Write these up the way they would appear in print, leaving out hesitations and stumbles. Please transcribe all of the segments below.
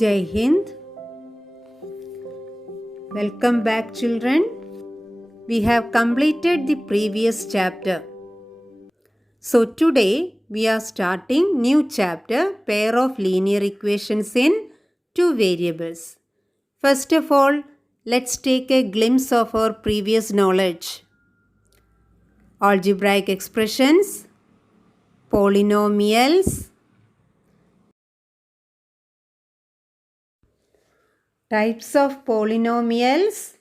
Jai Hind. Welcome back, children. We have completed the previous chapter. So today we are starting new chapter, pair of linear equations in two variables. First of all, let's take a glimpse of our previous knowledge. Algebraic expressions, polynomials, types of polynomials,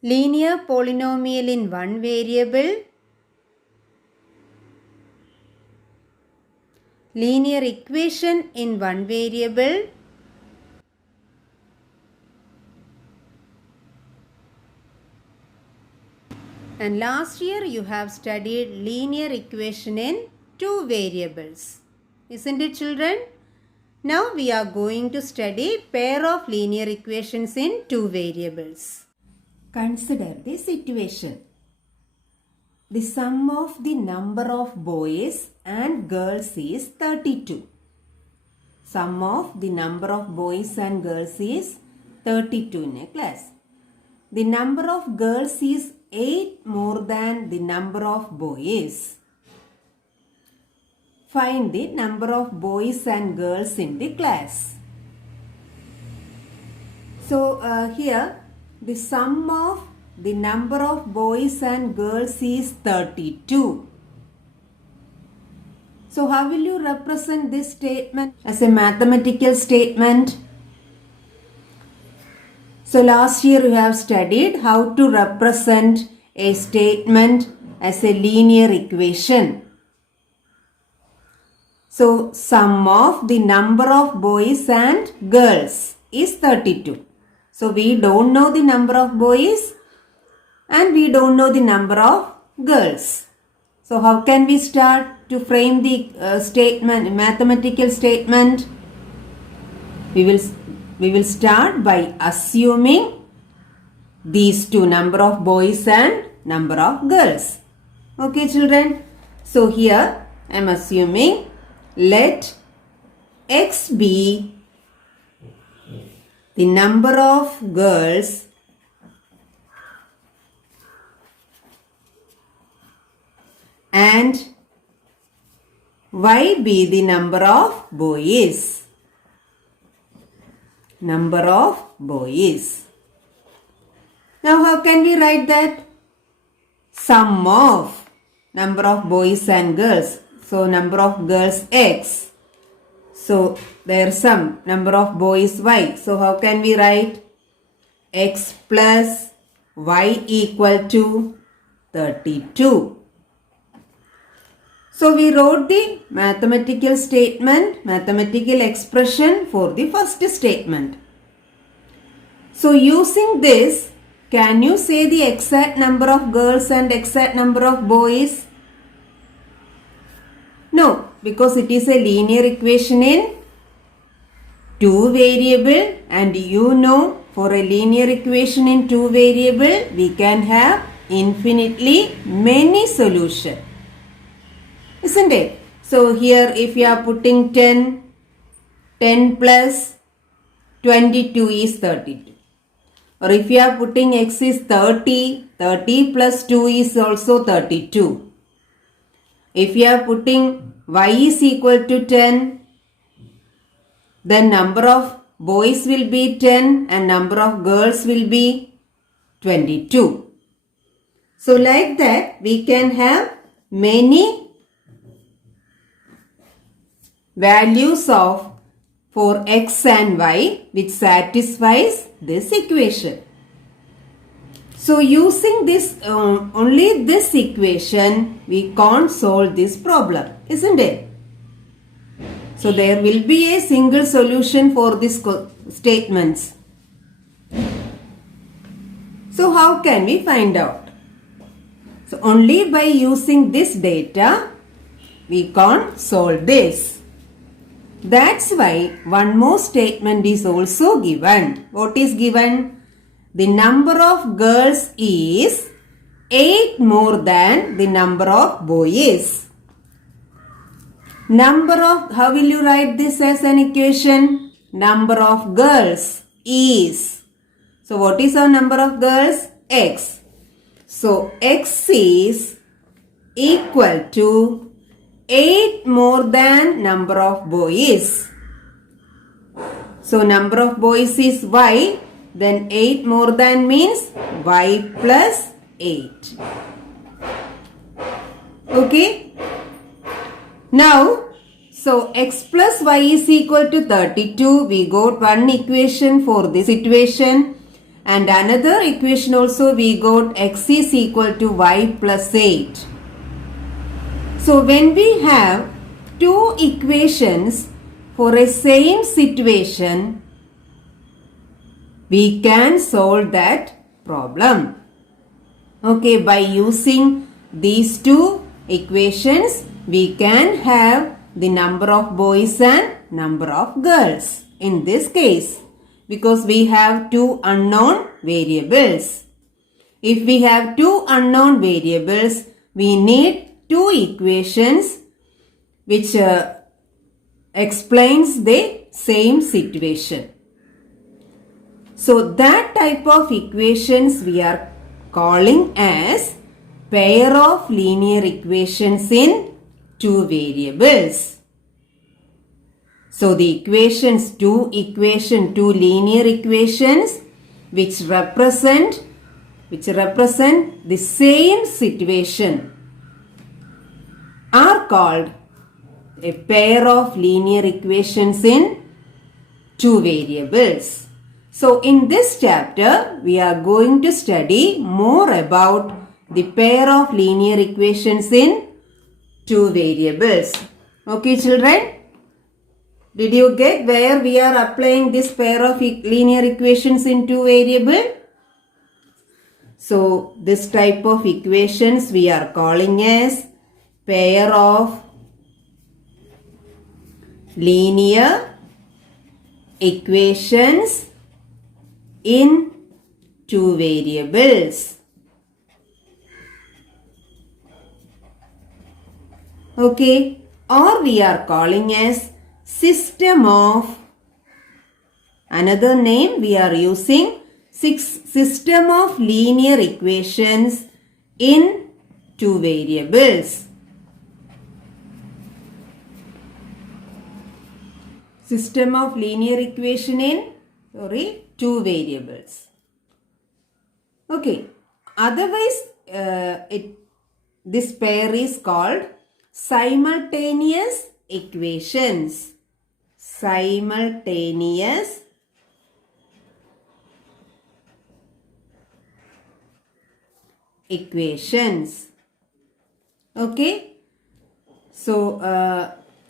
linear polynomial in one variable, linear equation in one variable, and last year you have studied linear equation in two variables. Isn't it, children? Now we are going to study pair of linear equations in two variables. Consider the situation. The sum of the number of boys and girls is 32. Sum of the number of boys and girls is 32 in a class. The number of girls is 8 more than the number of boys. Find the number of boys and girls in the class. So here the sum of the number of boys and girls is 32. So how will you represent this statement as a mathematical statement? So last year we have studied how to represent a statement as a linear equation. So sum of the number of boys and girls is 32. So we don't know the number of boys and we don't know the number of girls. So how can we start to frame the statement, mathematical statement? We will start by assuming these two, number of boys and number of girls. Okay, children. So here I am assuming let x be the number of girls and y be the number of boys. Number of boys. Now how can we write that? Sum of number of boys and girls. So number of girls x. So their sum, number of boys y. So how can we write? X plus y equal to 32. So we wrote the mathematical statement, mathematical expression for the first statement. So using this, can you say the exact number of girls and exact number of boys? No, because it is a linear equation in two variable, and you know for a linear equation in two variable we can have infinitely many solutions. Isn't it? So here if you are putting 10 plus 22 is 32. Or if you are putting x is 30 plus 2 is also 32. If you are putting y is equal to 10, then number of boys will be 10 and number of girls will be 22. So like that we can have many values of for x and y which satisfies this equation. So using this only this equation we can't solve this problem, isn't it? So there will be a single solution for these statements. So how can we find out? So only by using this data we can't solve this. That's why one more statement is also given. What is given? The number of girls is 8 more than the number of boys. How will you write this as an equation? Number of girls is. So what is our number of girls? X. So X is equal to 8 more than number of boys. So number of boys is Y. Then 8 more than means Y plus 8. Okay. Now, so X plus Y is equal to 32. We got one equation for this situation. And another equation also we got X is equal to Y plus 8. So when we have two equations for a same situation, we can solve that problem. Okay, by using these two equations, we can have the number of boys and number of girls in this case, because we have two unknown variables. If we have two unknown variables, we need two equations which explains the same situation. So that type of equations we are calling as pair of linear equations in two variables. So the two linear equations which represent the same situation are called a pair of linear equations in two variables. So in this chapter, we are going to study more about the pair of linear equations in two variables. Okay, children? Did you get where we are applying this pair of linear equations in two variables? So this type of equations we are calling as pair of linear equations in two variables. Okay, or we are calling as system of, another name we are using, system of linear equations in two variables. System of linear equation in two variables. Okay, otherwise this pair is called simultaneous equations. Simultaneous equations. Okay, so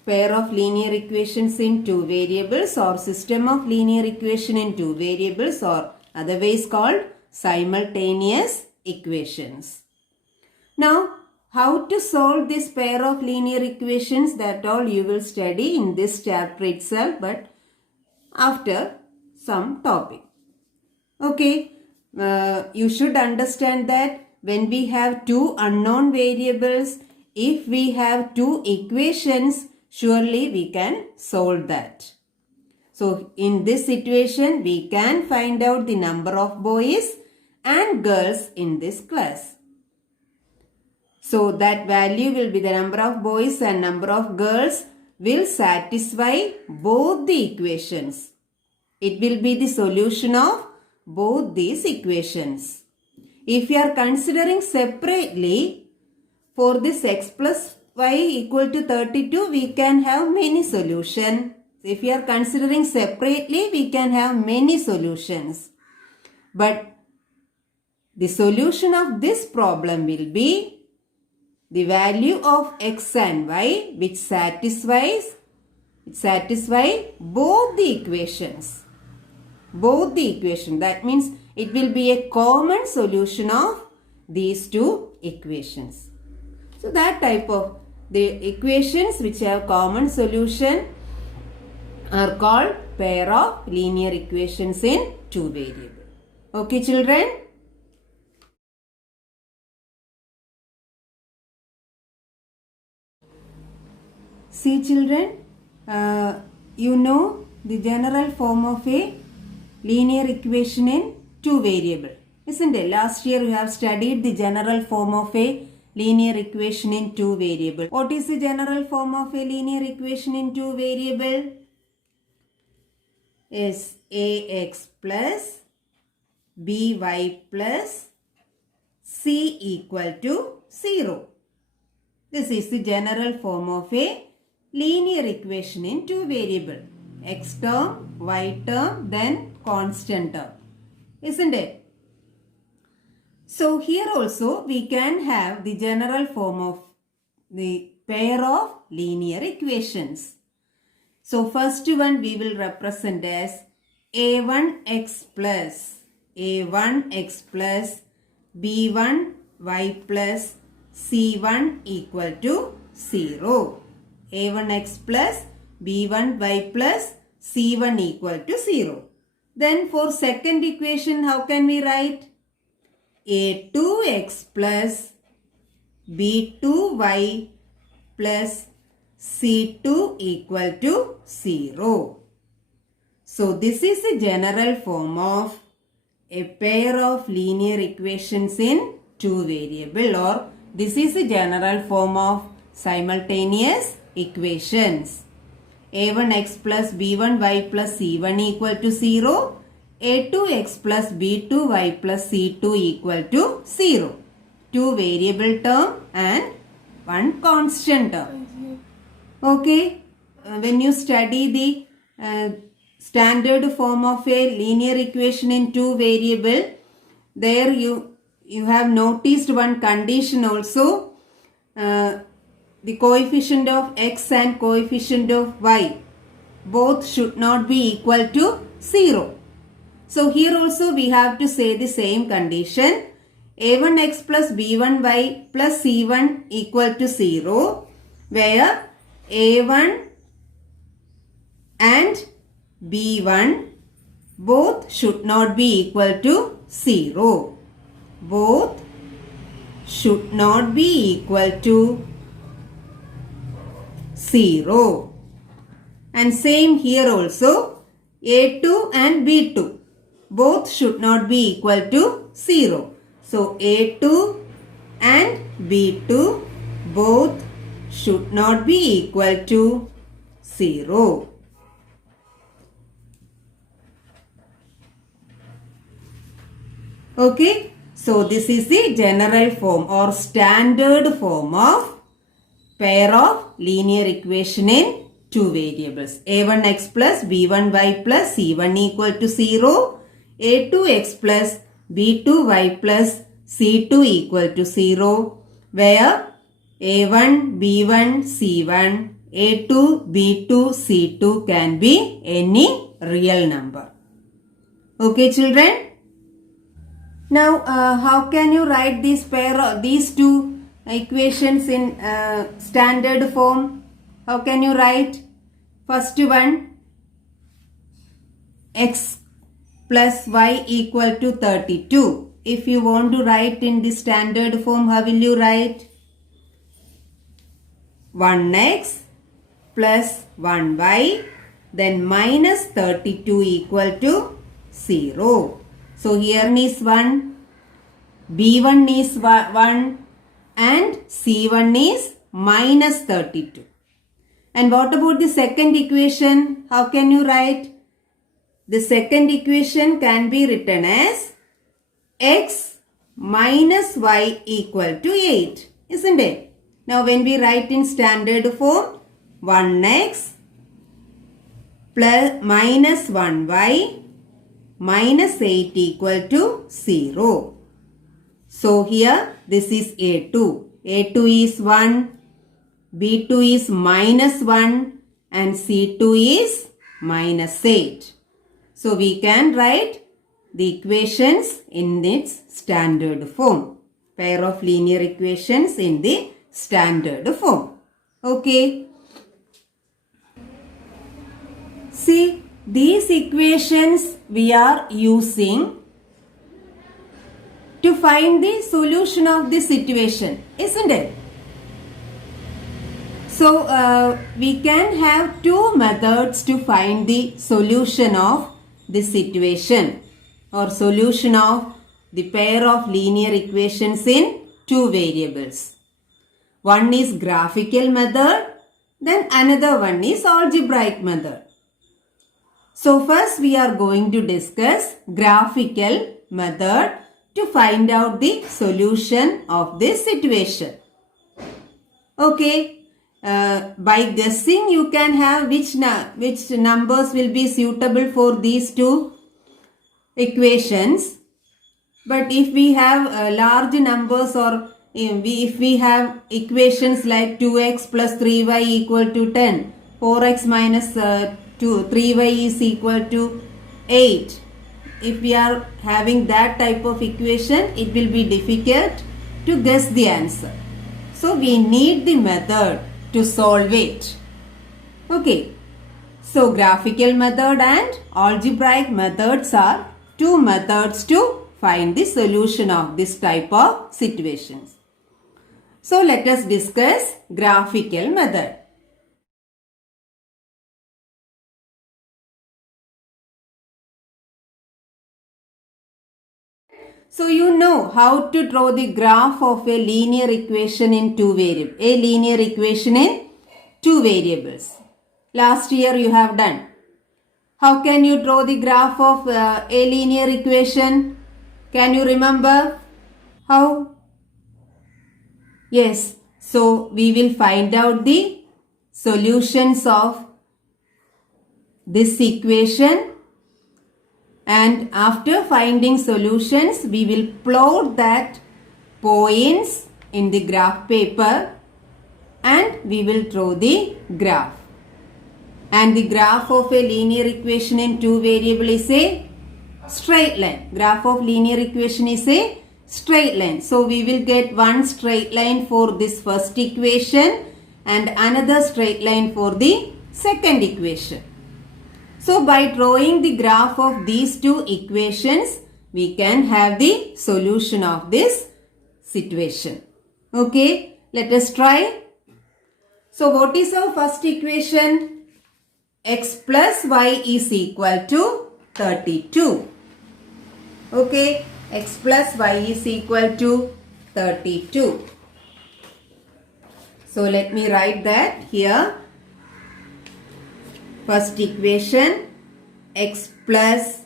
pair of linear equations in two variables or system of linear equation in two variables, or otherwise called simultaneous equations. Now, how to solve this pair of linear equations, that all you will study in this chapter itself, but after some topic. Okay, you should understand that when we have two unknown variables, if we have two equations, surely we can solve that. So in this situation, we can find out the number of boys and girls in this class. So that value will be the number of boys and number of girls will satisfy both the equations. It will be the solution of both these equations. If we are considering separately, for this x plus y equal to 32, we can have many solutions. If we are considering separately, we can have many solutions. But the solution of this problem will be the value of x and y which satisfies both the equations. Both the equation. That means it will be a common solution of these two equations. So that type of the equations which have common solution are called pair of linear equations in two variables. Okay, children? See children, you know the general form of a linear equation in two variable, isn't it? Last year you have studied the general form of a linear equation in two variable. What is the general form of a linear equation in two variable? Is ax plus by plus c equal to 0. This is the general form of a linear equation in two variable. X term, y term, then constant term. Isn't it? So here also we can have the general form of the pair of linear equations. So first one we will represent as a1x plus b1y plus c1 equal to 0. a1x plus b1y plus c1 equal to 0. Then for second equation, how can we write? a2x plus b2y plus c2 equal to 0. So this is a general form of a pair of linear equations in two variable, or this is a general form of simultaneous equations. a1x plus b1y plus c1 equal to 0. a2x plus b2y plus c2 equal to 0. Two variable term and one constant term. Okay, when you study the standard form of a linear equation in two variable, there you have noticed one condition also. The coefficient of x and coefficient of y both should not be equal to 0. So here also we have to say the same condition. a1x plus b1y plus c1 equal to 0, where a1 and b1 both should not be equal to 0. Both should not be equal to 0. And same here also, a2 and b2 both should not be equal to 0. So a2 and b2 both should not be equal to 0. Okay, so this is the general form or standard form of pair of linear equation in two variables. a1x plus b1y plus c1 equal to 0. a2x plus b2y plus c2 equal to 0, where a1, b1, c1, a2, b2, c2 can be any real number. Okay children? Now how can you write this pair of these two equations in standard form? How can you write? First one, x plus y equal to 32. If you want to write in the standard form, how will you write? 1x plus 1y, then minus 32 equal to 0. So here is 1, b1 is 1 and c1 is minus 32. And what about the second equation? How can you write? The second equation can be written as x minus y equal to 8, isn't it? Now when we write in standard form, 1x plus minus 1y minus 8 equal to 0. So here this is a2. a2 is 1, b2 is minus 1 and c2 is minus 8. So we can write the equations in its standard form. Pair of linear equations in the standard form. Okay. See, these equations we are using to find the solution of the situation, isn't it? So we can have two methods to find the solution of this situation or solution of the pair of linear equations in two variables. One is graphical method, then another one is algebraic method. So first we are going to discuss graphical method to find out the solution of this situation. Okay. By guessing you can have which numbers will be suitable for these two equations. But if we have large numbers or if we have equations like 2x plus 3y equal to 10, 4x minus 3y is equal to 8. If we are having that type of equation, it will be difficult to guess the answer. So we need the method to solve it. Okay. So graphical method and algebraic methods are two methods to find the solution of this type of situations. So let us discuss graphical method. So you know how to draw the graph of a linear equation in two variables. A linear equation in two variables. Last year you have done. How can you draw the graph of a linear equation? Can you remember how? Yes. So we will find out the solutions of this equation. And after finding solutions, we will plot that points in the graph paper and we will draw the graph. And the graph of a linear equation in two variable is a straight line. Graph of linear equation is a straight line. So we will get one straight line for this first equation and another straight line for the second equation. So by drawing the graph of these two equations, we can have the solution of this situation. Okay, let us try. So what is our first equation? X plus y is equal to 32. Okay, x plus y is equal to 32. So let me write that here. First equation, x plus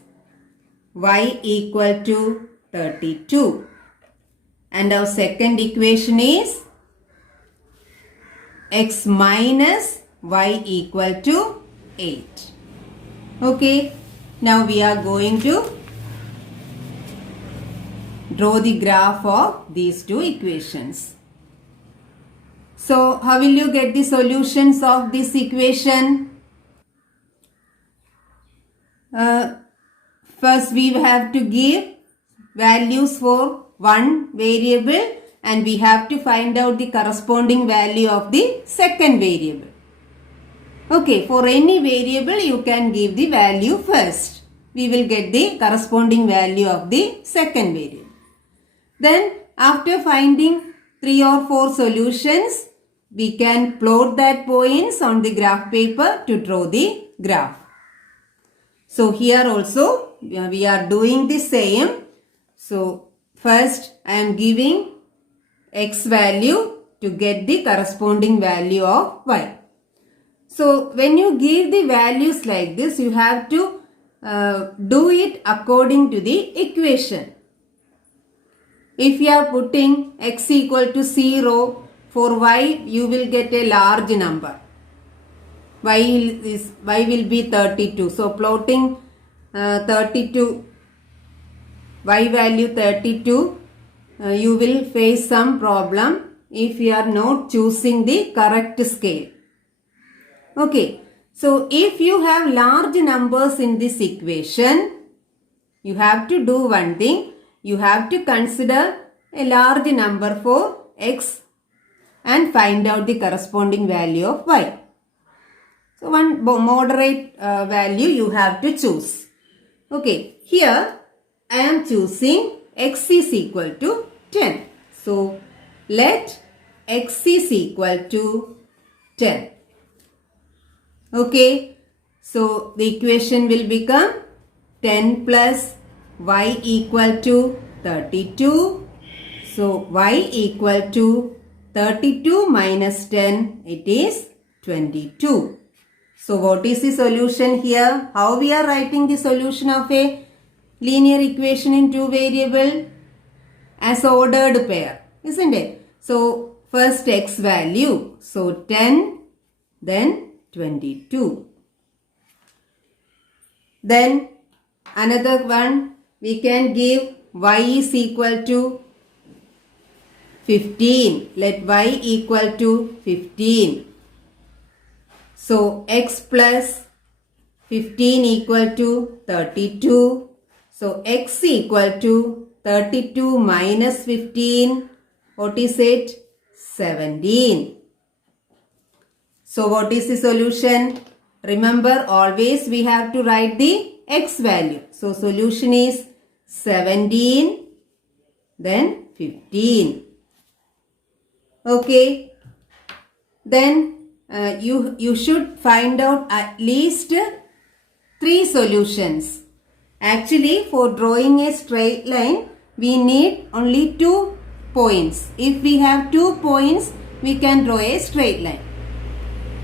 y equal to 32. And our second equation is x minus y equal to 8. Okay. Now we are going to draw the graph of these two equations. So how will you get the solutions of this equation? First we have to give values for one variable and we have to find out the corresponding value of the second variable. Okay, for any variable you can give the value first. We will get the corresponding value of the second variable. Then after finding 3 or 4 solutions, we can plot that points on the graph paper to draw the graph. So here also we are doing the same. So first I am giving x value to get the corresponding value of y. So when you give the values like this, you have to do it according to the equation. If you are putting x equal to 0 for y, you will get a large number. Y will be 32. So plotting 32, y value 32, you will face some problem if you are not choosing the correct scale. Okay. So if you have large numbers in this equation, you have to do one thing. You have to consider a large number for x and find out the corresponding value of y. So one moderate value you have to choose. Okay, here I am choosing x is equal to 10. So let x is equal to 10. Okay, so the equation will become 10 plus y equal to 32. So y equal to 32 minus 10, it is 22. So what is the solution here? How we are writing the solution of a linear equation in two variable? As ordered pair, isn't it? So first x value, so 10, then 22. Then another one, we can give y is equal to 15. Let y equal to 15. So x plus 15 equal to 32. So x equal to 32 minus 15. What is it? 17. So what is the solution? Remember, always we have to write the x value. So solution is 17, then 15. Okay. Then you should find out at least 3 solutions. Actually, for drawing a straight line, we need only 2 points. If we have 2 points, we can draw a straight line.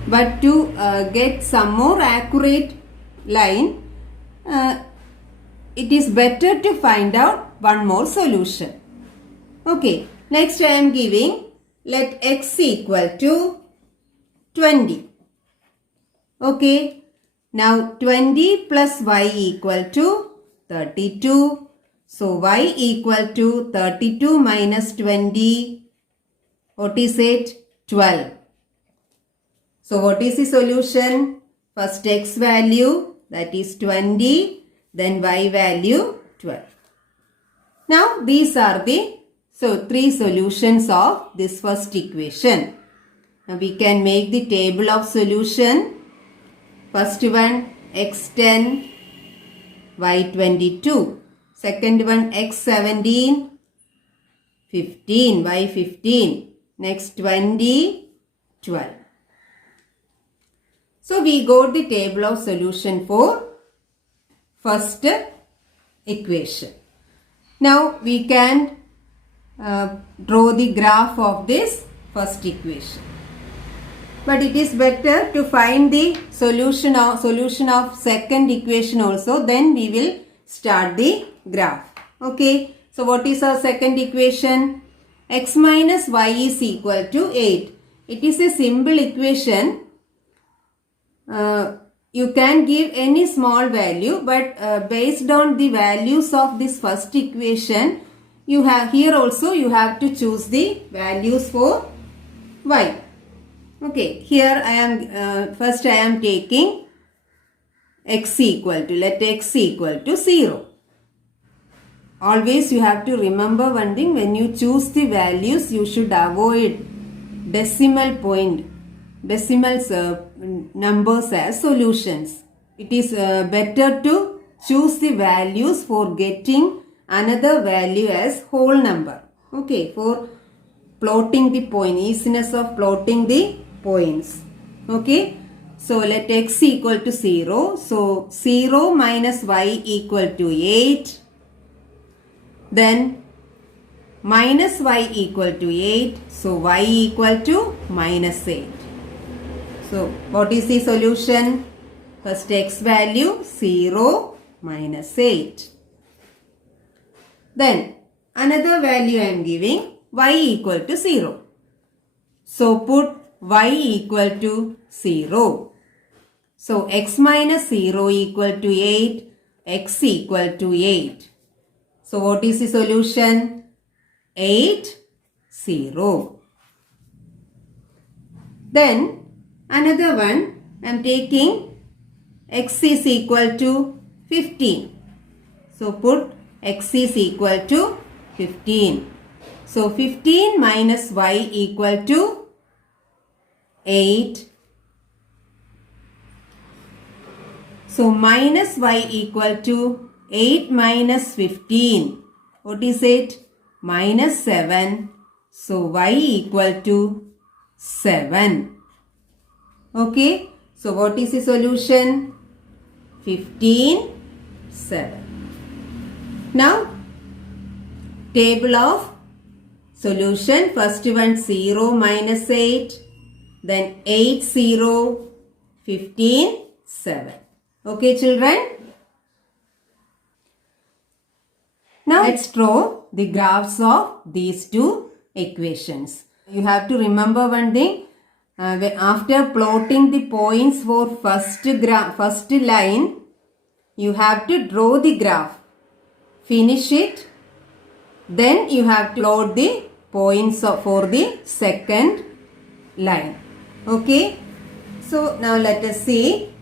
But to get some more accurate line, it is better to find out one more solution. Okay, next I am giving, let x equal to 20. Okay, now 20 plus y equal to 32. So y equal to 32 minus 20. What is it? 12. So what is the solution? First x value, that is 20, then y value 12. Now these are the 3 solutions of this first equation. Now we can make the table of solution. First one x10, y22. Second one x17, 15, y15. Next 20, 12. So we got the table of solution for first equation. Now we can draw the graph of this first equation. But it is better to find the solution of second equation also. Then we will start the graph. Okay. So what is our second equation? X minus y is equal to 8. It is a simple equation. You can give any small value, but based on the values of this first equation, you have here also you have to choose the values for y. Okay, here I am first I am taking x equal to, let x equal to 0. Always you have to remember one thing, when you choose the values you should avoid decimal numbers as solutions. It is better to choose the values for getting another value as whole number. Okay, for plotting the point, easiness of plotting the points. Okay, so let x equal to 0. So 0 minus y equal to 8. Then minus y equal to 8. So y equal to minus 8. So what is the solution? First x value 0 minus 8. Then another value I am giving, y equal to 0. So put y equal to 0. So x minus 0 equal to 8, x equal to 8. So what is the solution? 8, 0. Then another one, I am taking x is equal to 15. So put x is equal to 15. So 15 minus y equal to 8. So minus y equal to 8 minus 15. What is it? Minus 7. So y equal to 7. Okay. So what is the solution? 15, 7. Now table of solution. First one 0 minus 8. Then 8, 0, 15, 7. Okay children. Now let's draw the graphs of these two equations. You have to remember one thing. After plotting the points for first line, you have to draw the graph. Finish it. Then you have to plot the points for the second line. Okay. So now let us see.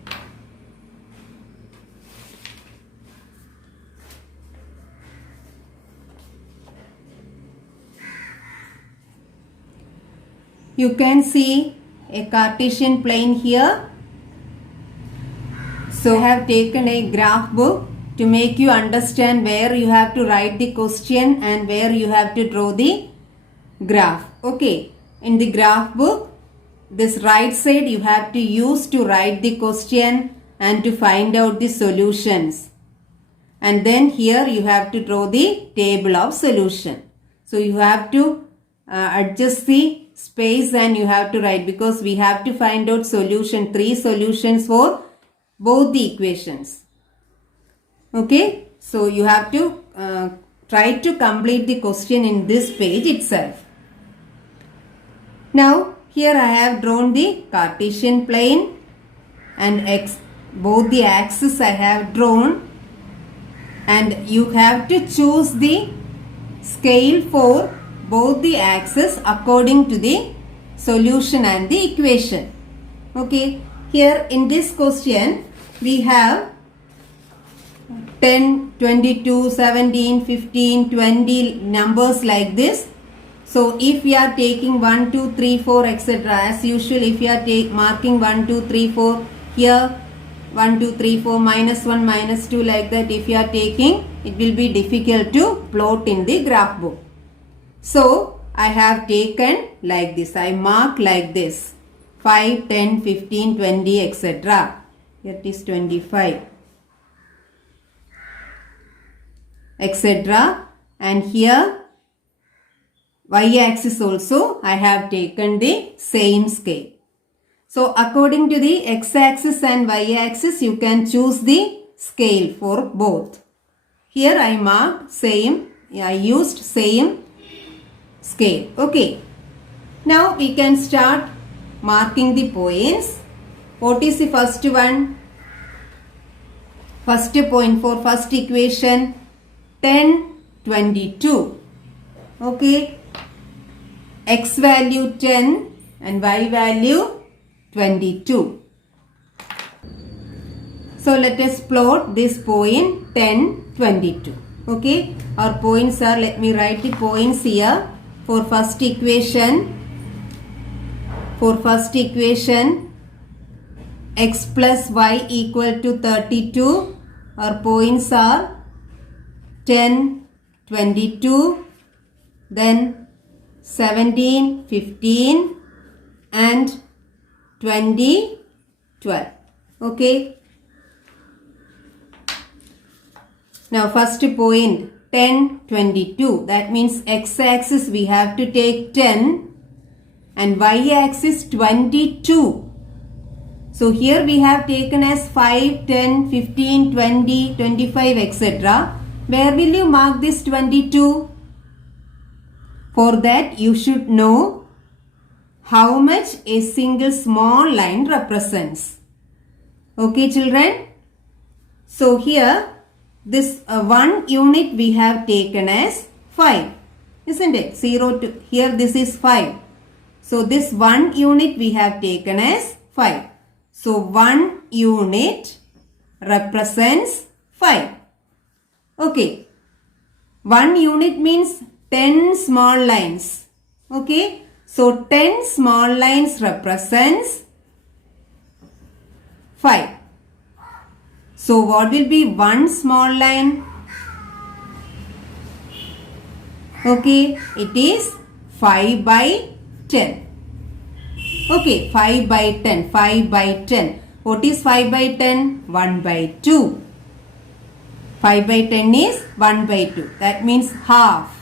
You can see a Cartesian plane here. So I have taken a graph book to make you understand where you have to write the question and where you have to draw the graph. Okay. In the graph book, this right side you have to use to write the question and to find out the solutions. And then here you have to draw the table of solution. So you have to adjust the space and you have to write, because we have to find out solution, 3 solutions for both the equations. Okay, so you have to try to complete the question in this page itself. Now here I have drawn the Cartesian plane and both the axes I have drawn, and you have to choose the scale for both the axes according to the solution and the equation. Okay, here in this question we have 10, 22, 17, 15, 20 numbers like this. So if you are taking 1, 2, 3, 4 etc. as usual, if you are marking 1, 2, 3, 4 here, 1, 2, 3, 4, minus 1, minus 2 like that, if you are taking, it will be difficult to plot in the graph book. So I have taken like this. I mark like this. 5, 10, 15, 20 etc. Here it is 25 etc. And here y-axis also I have taken the same scale. So according to the x-axis and y-axis you can choose the scale for both. Here I marked same. I used same scale. Okay. Now we can start marking the points. What is the first one? First point for first equation 10, 22. Okay. X value 10 and y value 22. So let us plot this point 10, 22. Okay. Our points are, let me write the points here. For first equation, x plus y equal to 32. Our points are 10, 22, then 17, 15 and 20, 12. Okay. Now first point 10, 22. That means x-axis we have to take 10 and y-axis 22. So here we have taken as 5, 10, 15, 20, 25 etc. Where will you mark this 22? For that you should know how much a single small line represents. Okay children? So here this 1 unit we have taken as 5, isn't it? 0 to here this is 5. So this 1 unit we have taken as 5. So 1 unit represents 5. Okay. 1 unit means 10 small lines. Okay. So 10 small lines represents 5. So what will be one small line? Okay, it is 5 by 10. Okay, 5 by 10, 5 by 10. What is 5 by 10? 1 by 2. 5 by 10 is 1 by 2. That means half.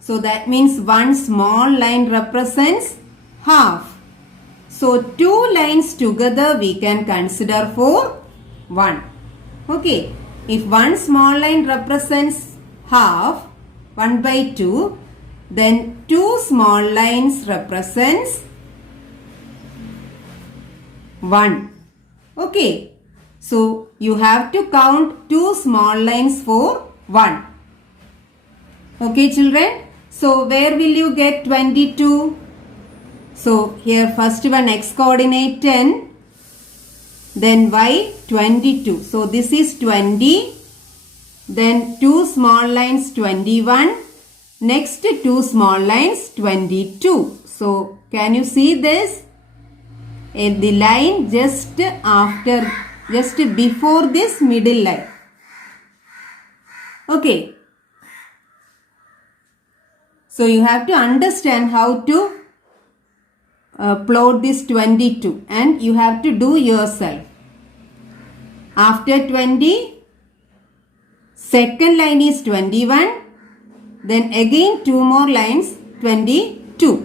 So that means one small line represents half. So two lines together we can consider for 1. Okay. If one small line represents half, 1 by 2, then two small lines represents 1. Okay. So you have to count two small lines for 1. Okay children. So where will you get 22? So here first one x coordinate 10, then y 22. So this is 20, then two small lines 21, next two small lines 22. So can you see this? The line just before this middle line. Okay. So you have to understand how to plot this 22 and you have to do yourself. After 20, second line is 21, then again two more lines 22.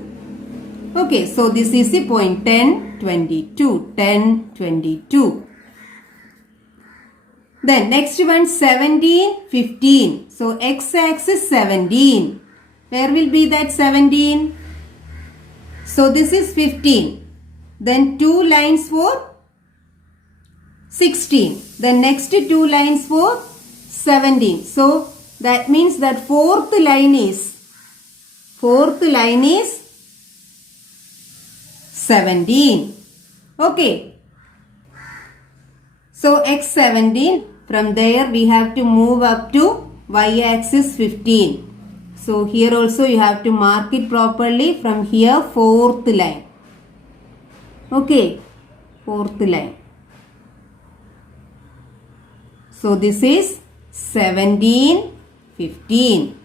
Okay, so this is the point 10, 22, 10, 22. Then next one 17, 15. So x-axis 17. Where will be that 17? So this is 15. Then two lines for 16. Then next two lines for 17. So that means that fourth line is 17. Okay. So x17. From there we have to move up to y-axis 15. So here also you have to mark it properly. From here fourth line. Okay. Fourth line. So this is 17, 15.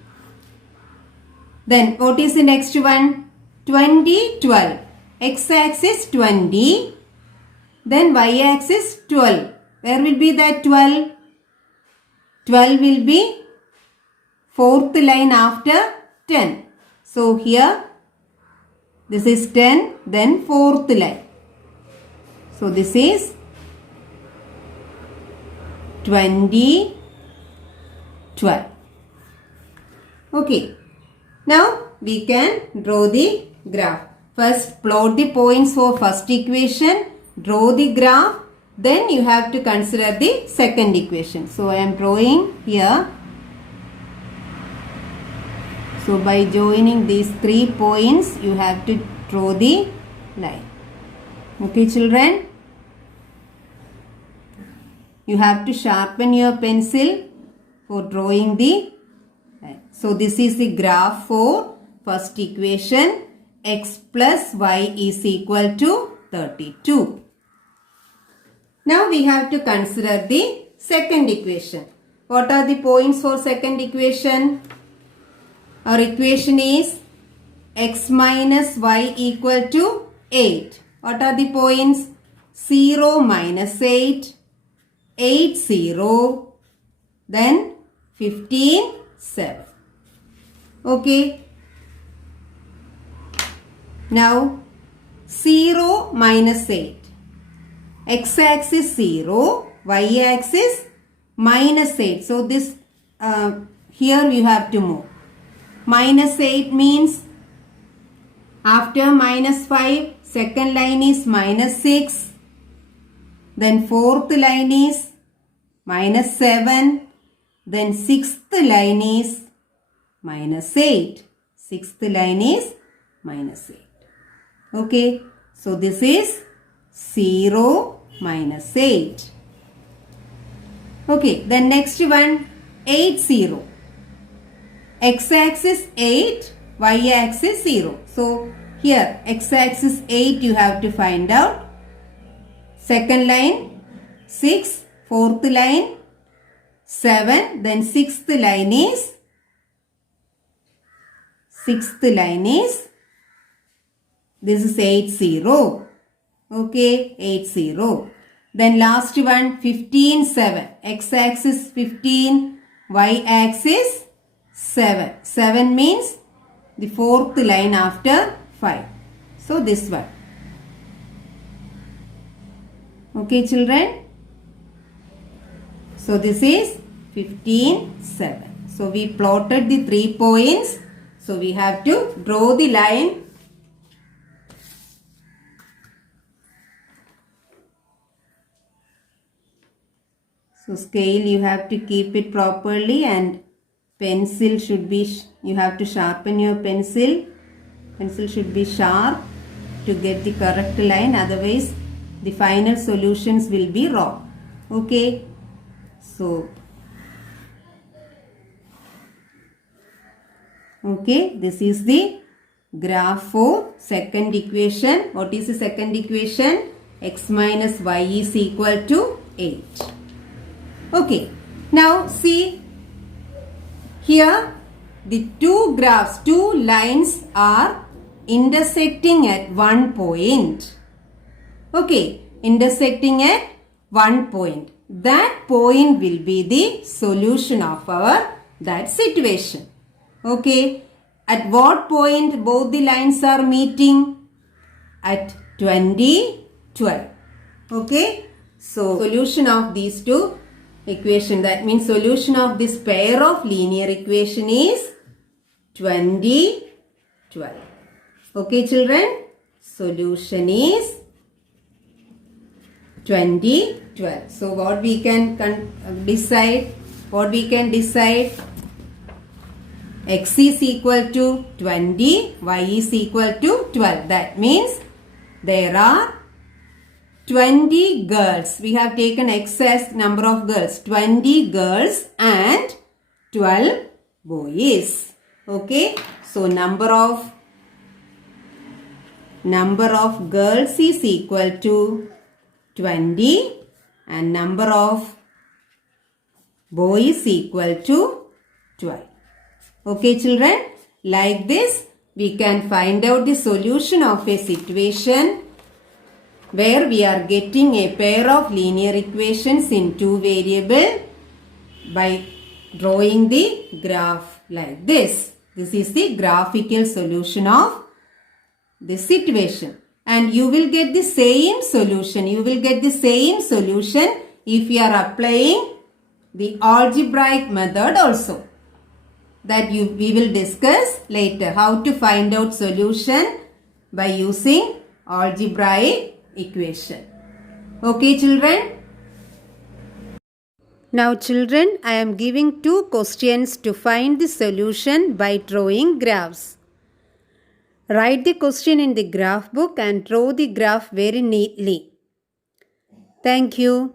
Then what is the next one? 20, 12. X-axis 20. Then y-axis 12. Where will be that 12? 12 will be fourth line after 10. So here this is 10, then fourth line. So this is 20, 12. Okay. Now we can draw the graph. First plot the points for first equation, draw the graph, then you have to consider the second equation. So I am drawing here. So by joining these 3 points, you have to draw the line. Okay children? You have to sharpen your pencil for drawing the line. So this is the graph for first equation. X plus y is equal to 32. Now we have to consider the second equation. What are the points for second equation? Our equation is x minus y equal to 8. What are the points? 0, minus 8, 8, 0, then 15, 7. Okay. Now 0, minus 8. X-axis 0, y-axis minus 8. So this here you have to move. Minus 8 means after minus 5, second line is minus 6. Then fourth line is minus 7. Then sixth line is minus 8. Sixth line is minus 8. Okay. So this is 0, minus 8. Okay. Then next one 8, 0. X-axis 8, y-axis 0. So here x-axis 8 you have to find out. Second line 6, fourth line 7, then sixth line is This is 8, 0. Okay, 8, 0. Then last one, 15, 7. X-axis 15, Y-axis 7. 7 means the fourth line after 5. So this one. Okay, children. So this is 15, 7. So we plotted the 3 points. So we have to draw the line. So scale you have to keep it properly, and pencil should be, you have to sharpen your pencil. Pencil should be sharp to get the correct line, otherwise the final solutions will be wrong. Okay. So, okay, this is the graph for second equation. What is the second equation? X minus y is equal to 8. Okay, now see here the two graphs, two lines are intersecting at one point. Okay, intersecting at one point. That point will be the solution of our that situation. Okay, at what point both the lines are meeting? At 20, 12. Okay, so solution of these two equation, that means solution of this pair of linear equation is 20, 12. Okay, children, solution is 20, 12. So what we can decide? What we can decide? X is equal to 20, y is equal to 12. That means there are 20 girls. We have taken X as number of girls. 20 girls and 12 boys. Okay. So number of girls is equal to 20 and number of boys equal to 12. Okay, children. Like this, we can find out the solution of a situation where we are getting a pair of linear equations in two variables by drawing the graph like this. This is the graphical solution of this situation. And you will get the same solution. You will get the same solution if you are applying the algebraic method also. That we will discuss later. How to find out solution by using algebraic equation. Okay, children? Now, children, I am giving two questions to find the solution by drawing graphs. Write the question in the graph book and draw the graph very neatly. Thank you.